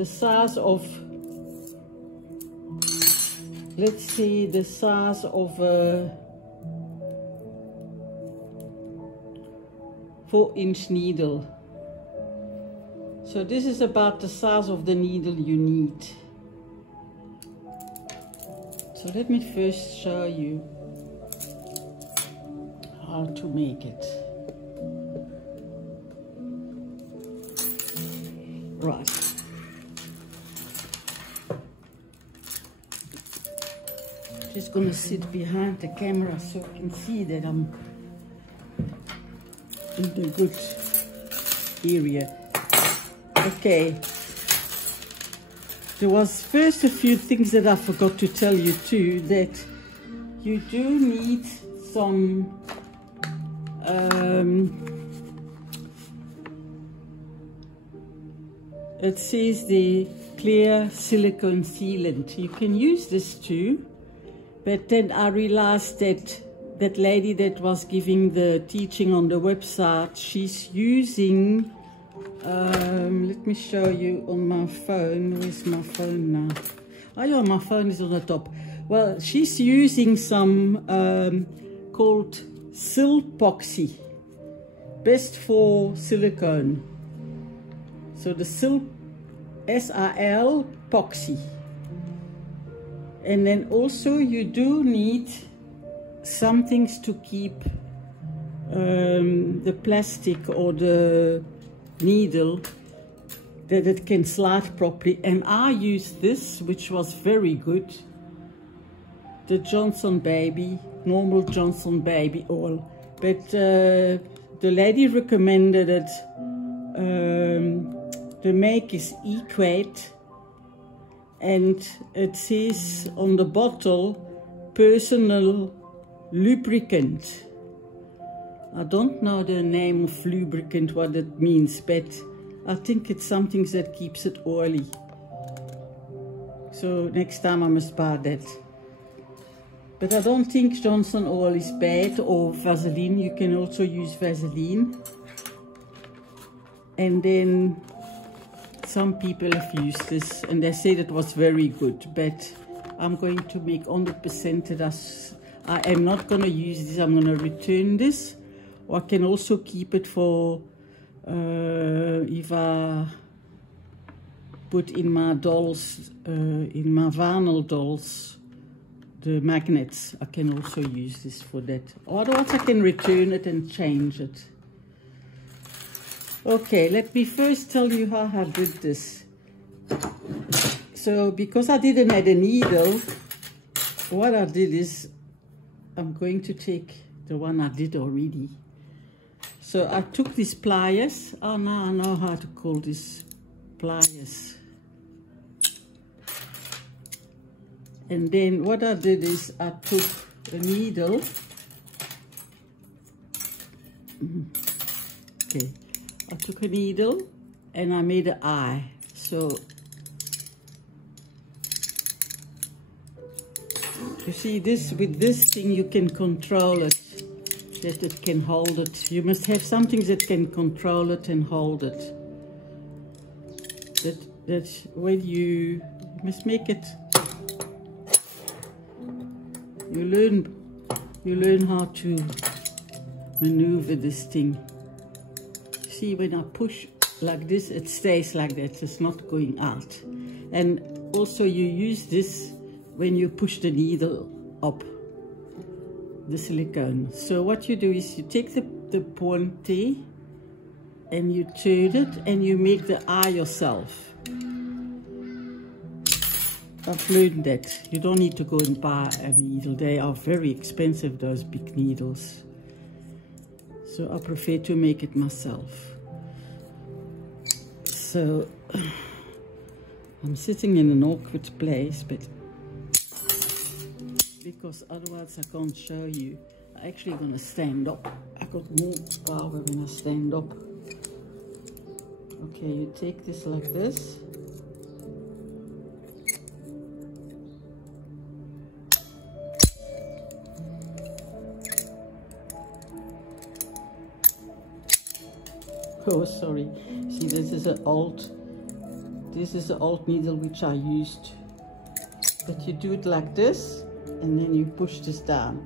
the size of, let's see, the size of a 4-inch needle. So this is about the size of the needle you need. So let me first show you how to make it. Right. Just gonna sit behind the camera so you can see that I'm in the good area. Okay. There was first a few things that I forgot to tell you too, that you do need some it says the clear silicone sealant. You can use this too, but then I realized that that lady that was giving the teaching on the website, she's using, let me show you on my phone. Where's my phone now? Oh yeah, my phone is on the top. Well, she's using some called Silpoxy, best for silicone. So the S-I-L Poxy. And then also you do need some things to keep the plastic or the needle, that it can slide properly. And I used this, which was very good, the Johnson Baby, normal Johnson Baby oil. But the lady recommended it. The make is Equate, and it says on the bottle, personal lubricant. I don't know the name of lubricant, what it means, but I think it's something that keeps it oily. So next time I must buy that. But I don't think Johnson oil is bad, or Vaseline. You can also use Vaseline. And then some people have used this and they said it was very good, but I'm going to make 100% that I am not going to use this. I'm going to return this, or I can also keep it for if I put in my dolls, in my vinyl dolls, the magnets. I can also use this for that. Otherwise I can return it and change it. Okay, let me first tell you how I did this. So because I didn't have a needle, what I did is, I'm going to take the one I did already. So I took these pliers. Oh, now I know how to call these pliers. And then what I did is I took a needle. Okay. I took a needle and I made an eye. So you see this, with this thing you can control it, that it can hold it. You must have something that can control it and hold it. That when you must make it, you learn how to maneuver this thing. See, when I push like this, it stays like that. It's not going out. And also you use this when you push the needle up, the silicone. So what you do is you take the pointe and you turn it and you make the eye yourself. I've learned that. You don't need to go and buy a needle. They are very expensive, those big needles. So I prefer to make it myself. So I'm sitting in an awkward place, but because otherwise I can't show you. I'm actually going to stand up. I got more power when I stand up. Okay, you take this like this. Oh, sorry. See, this is This is an old needle which I used. But you do it like this, and then you push this down.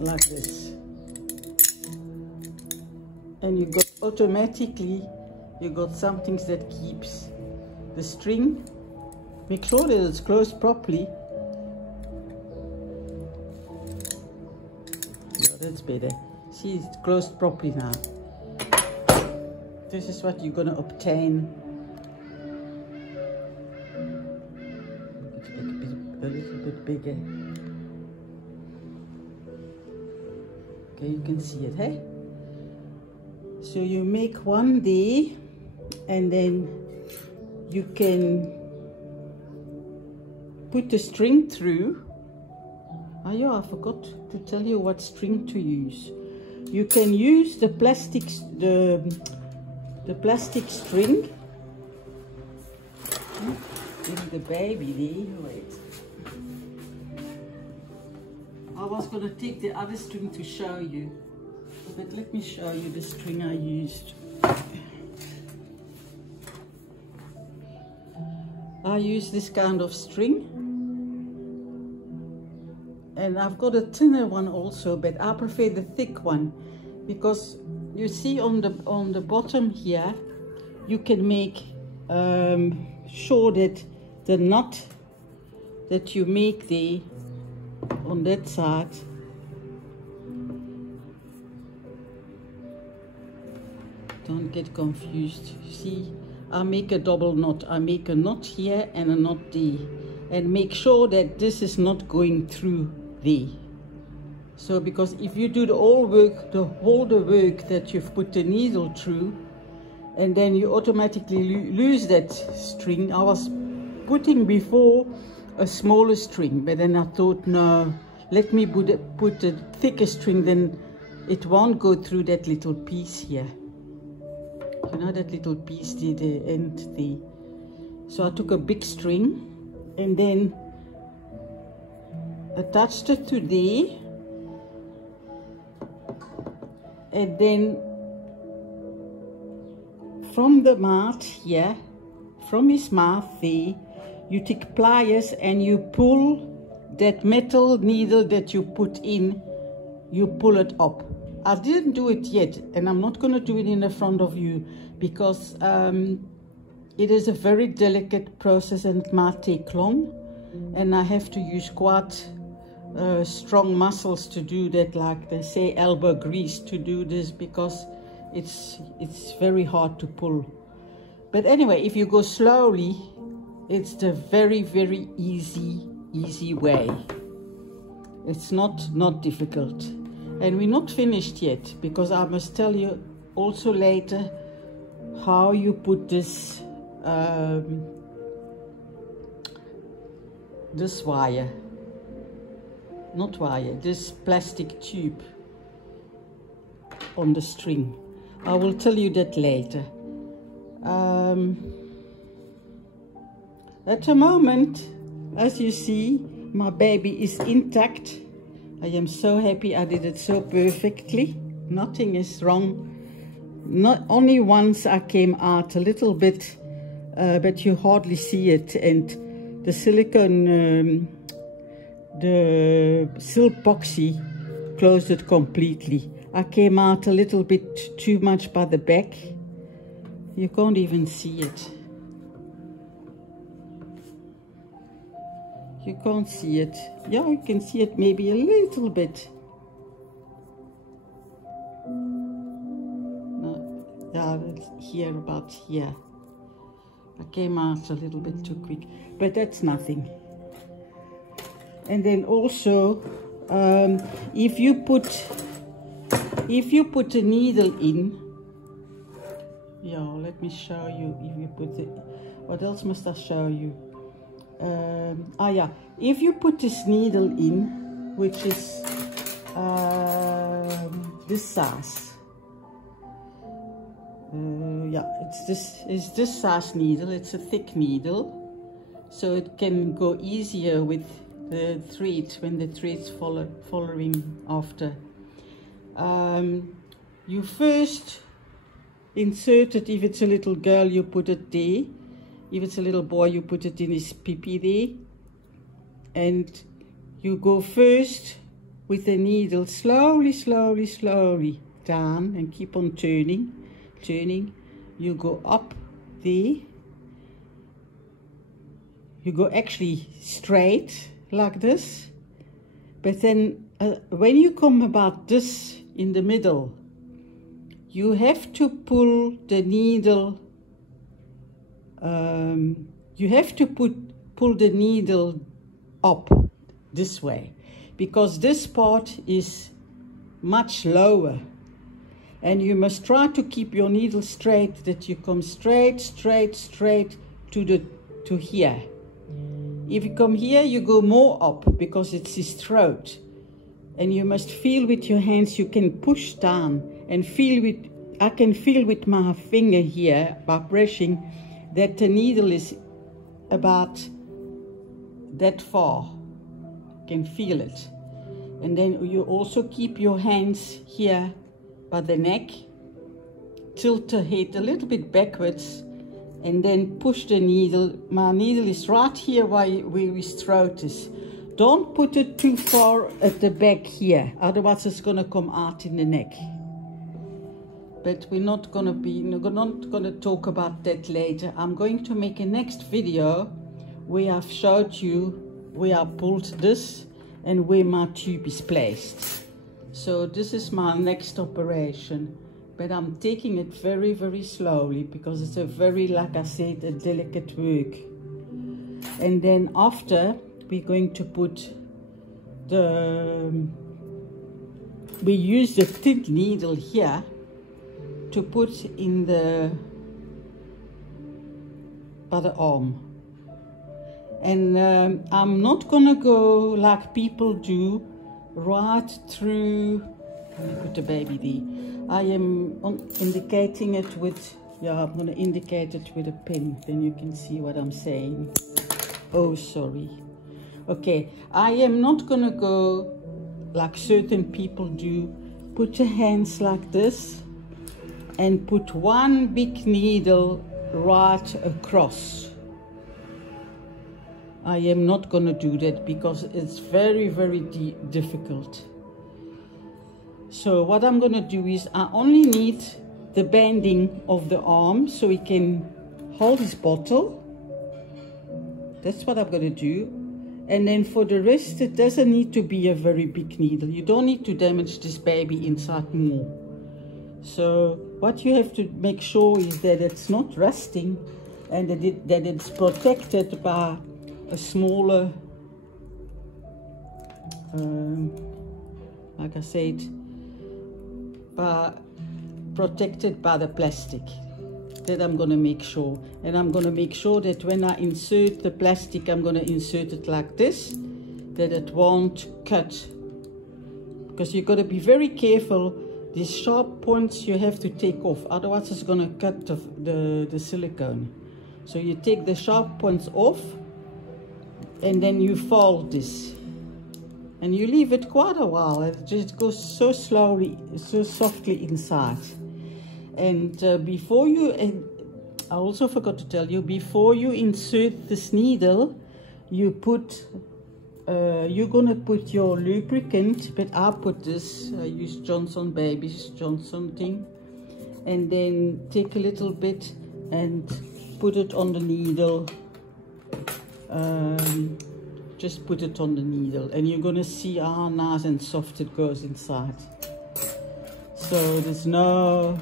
Like this. And you got automatically, you got something that keeps the string. Make sure that it's closed properly. Yeah, that's better. See, it's closed properly now. This is what you're going to obtain. A little bit bigger. Okay, you can see it, hey? So you make one there, and then you can put the string through. Oh yeah, I forgot to tell you what string to use. You can use the plastic string. In the baby there. Wait. I was going to take the other string to show you, but let me show you the string I used. I use this kind of string, and I've got a thinner one also, but I prefer the thick one, because you see on the bottom here, you can make sure that the knot that you make there on that side don't get confused. See, I make a double knot. I make a knot here and a knot there, and make sure that this is not going through there. So, because if you do the whole work that you've put the needle through, and then you automatically lose that string. I was putting before a smaller string, but then I thought, no, let me put a thicker string, then it won't go through that little piece here. You know, that little piece there, the end there. So I took a big string and then attached it to there, and then from the mouth here, from his mouth there, you take pliers and you pull that metal needle that you put in, you pull it up. I didn't do it yet, and I'm not going to do it in the front of you, because it is a very delicate process and it might take long, and I have to use quite strong muscles to do that, like they say elbow grease to do this, because it's very hard to pull. But anyway, if you go slowly, it's the very, very easy way. It's not difficult. And we're not finished yet, because I must tell you also later how you put this this wire, not wire, this plastic tube on the string. I will tell you that later. At the moment, as you see, my baby is intact. I am so happy I did it so perfectly. Nothing is wrong. Not only once I came out a little bit, but you hardly see it. And the silicone, the silpoxy closed it completely. I came out a little bit too much by the back. You can't even see it. You can't see it. Yeah, you can see it maybe a little bit. No, yeah, here, about here. I came out a little bit too quick, but that's nothing. And then also, if you put a needle in, yeah, let me show you. If you put it, what else must I show you? Yeah, if you put this needle in, which is this size, yeah, it's this size needle. It's a thick needle, so it can go easier with the thread when the thread's following after. You first insert it. If it's a little girl, you put it there. If it's a little boy, you put it in his pee-pee there. And you go first with the needle slowly, slowly, slowly down and keep on turning. You go up there. You go actually straight like this. But then when you come about this in the middle, you have to pull the needle. You have to pull the needle up this way, because this part is much lower, and you must try to keep your needle straight, that you come straight to here. If you come here, you go more up because it's his throat, and you must feel with your hands. You can push down and feel with, I can feel with my finger here by brushing that the needle is about that far. You can feel it. And then you also keep your hands here by the neck, tilt the head a little bit backwards, and then push the needle. My needle is right here where his throat is. Don't put it too far at the back here, otherwise it's going to come out in the neck. But we're not going to talk about that later. I'm going to make a next video where I've showed you where I pulled this and where my tube is placed. So this is my next operation, but I'm taking it very, very slowly because it's a very, like I said, a delicate work. And then after, we're going to put we use the thin needle here to put in the other arm. And I'm not gonna go like people do right through. Let me put the baby there. I am indicating it with, yeah, I'm gonna indicate it with a pen, then you can see what I'm saying. Oh, sorry. Okay, I am not gonna go like certain people do. Put your hands like this and put one big needle right across. I am not going to do that because it's very, very difficult. So what I'm going to do is I only need the bending of the arm so he can hold his bottle. That's what I'm going to do. And then for the rest, it doesn't need to be a very big needle. You don't need to damage this baby inside more. So what you have to make sure is that it's not rusting and that it's protected by a smaller, like I said, protected by the plastic. That I'm going to make sure. And I'm going to make sure that when I insert the plastic, I'm going to insert it like this, that it won't cut. Because you've got to be very careful. These sharp points you have to take off, otherwise it's going to cut the silicone. So you take the sharp points off, and then you fold this. And you leave it quite a while. It just goes so slowly, so softly inside. And before you, I also forgot to tell you, before you insert this needle, you put, you're gonna put your lubricant, but I put this, I use Johnson Baby's Johnson thing, and then take a little bit and put it on the needle. Just put it on the needle, and you're gonna see how nice and soft it goes inside. So there's no,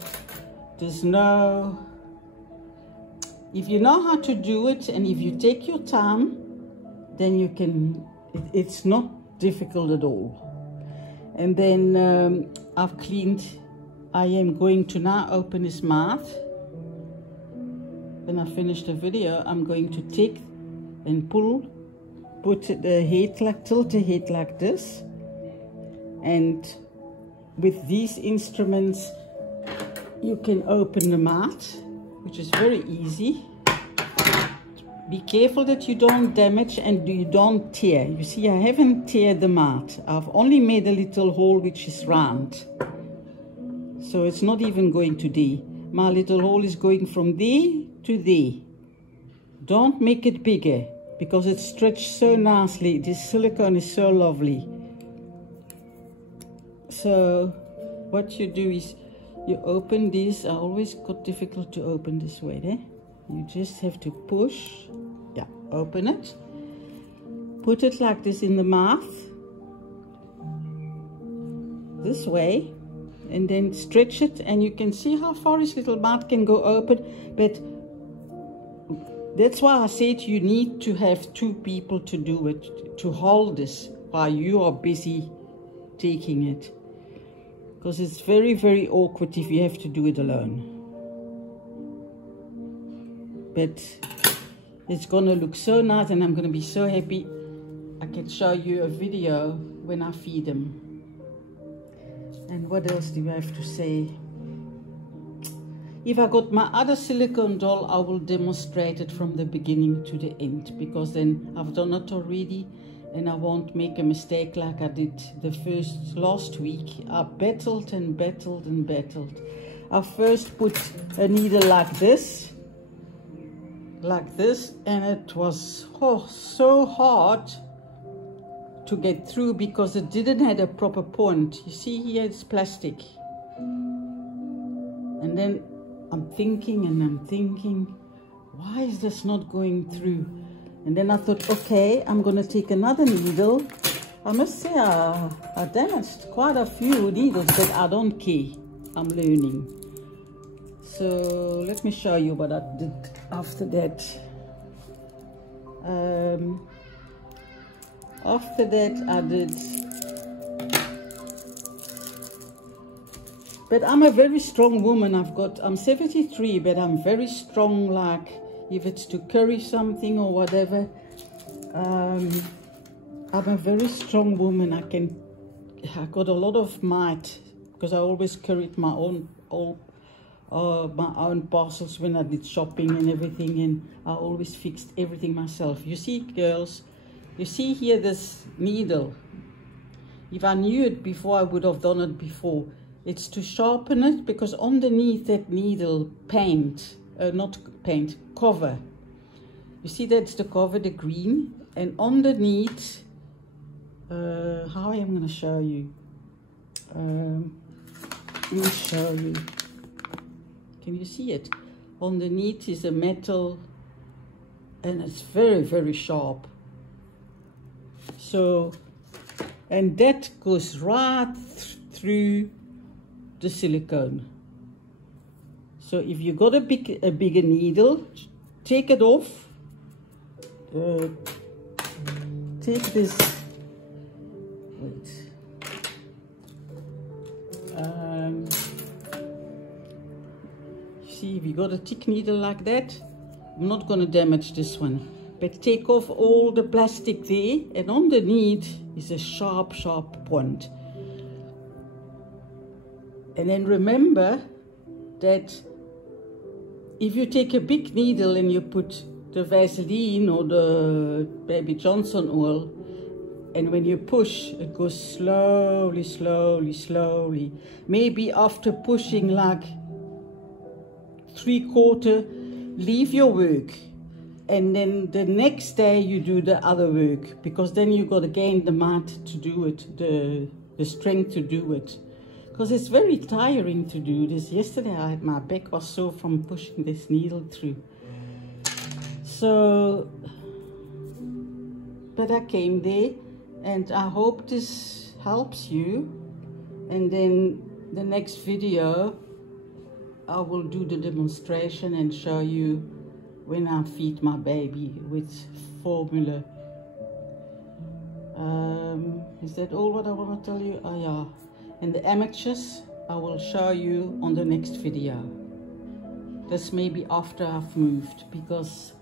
if you know how to do it and if you take your time, then you can, it's not difficult at all. And then I've cleaned, I am going to now open his mouth. When I finish the video, I'm going to take and pull, put the head like, tilt the head like this. And with these instruments, you can open the mouth, which is very easy. Be careful that you don't damage and you don't tear. You see, I haven't teared the mouth. I've only made a little hole which is round. So it's not even going to be. my little hole is going from there to there. Don't make it bigger because it's stretched so nicely. This silicone is so lovely. So what you do is you open this. I always got difficult to open this way there. You just have to push. Yeah, open it. Put it like this in the mouth. This way. And then stretch it, and you can see how far his little mouth can go open. But that's why I said you need to have 2 people to do it, to hold this while you are busy taking it. Because it's very, very awkward if you have to do it alone. But it's gonna look so nice, and I'm gonna be so happy I can show you a video when I feed them. And what else do I have to say? If I got my other silicone doll, I will demonstrate it from the beginning to the end, because then I've done it already and I won't make a mistake like I did last week. I battled and battled and battled. I first put a needle like this, and it was so hard to get through because it didn't have a proper point. You see here it's plastic. And then I'm thinking, why is this not going through? And then I thought, okay, I'm gonna take another needle. I must say I damaged quite a few needles, but I don't care. I'm learning. So let me show you what I did after that. After that I did, but I'm a very strong woman. I'm 73, but I'm very strong, like if it's to carry something or whatever. I'm a very strong woman. I got a lot of might because I always carried my own parcels when I did shopping and everything, and I always fixed everything myself. You see, girls, you see here this needle. If I knew it before, I would have done it before. It's to sharpen it, because underneath that needle cover. You see that's the cover, the green, and underneath, how I am going to show you. Let me show you. Can you see it? Underneath is a metal, and it's very, very sharp. So, and that goes right through the silicone. So if you got a bigger needle, take it off. Take this. Wait. See, if you got a thick needle like that, I'm not going to damage this one. But take off all the plastic there, and underneath is a sharp, sharp point. And then remember that if you take a big needle and you put the Vaseline or the Baby Johnson oil, and when you push, it goes slowly, slowly, slowly. Maybe after pushing like 3/4, leave your work. And then the next day you do the other work, because then you got to gain the might to do it, the strength to do it. Because it's very tiring to do this. Yesterday my back was sore from pushing this needle through. So, but I came there, and I hope this helps you. And then the next video I will do the demonstration and show you when I feed my baby with formula. Is that all what I want to tell you? Oh yeah. And the amateurs, I will show you on the next video. This may be after I've moved, because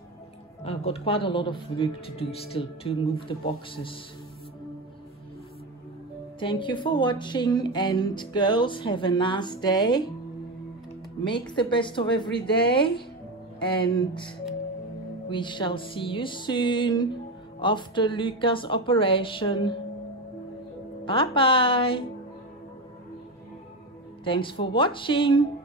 I've got quite a lot of work to do still to move the boxes. Thank you for watching, and girls, have a nice day. Make the best of every day, and we shall see you soon after Luca's operation. Bye bye. Thanks for watching.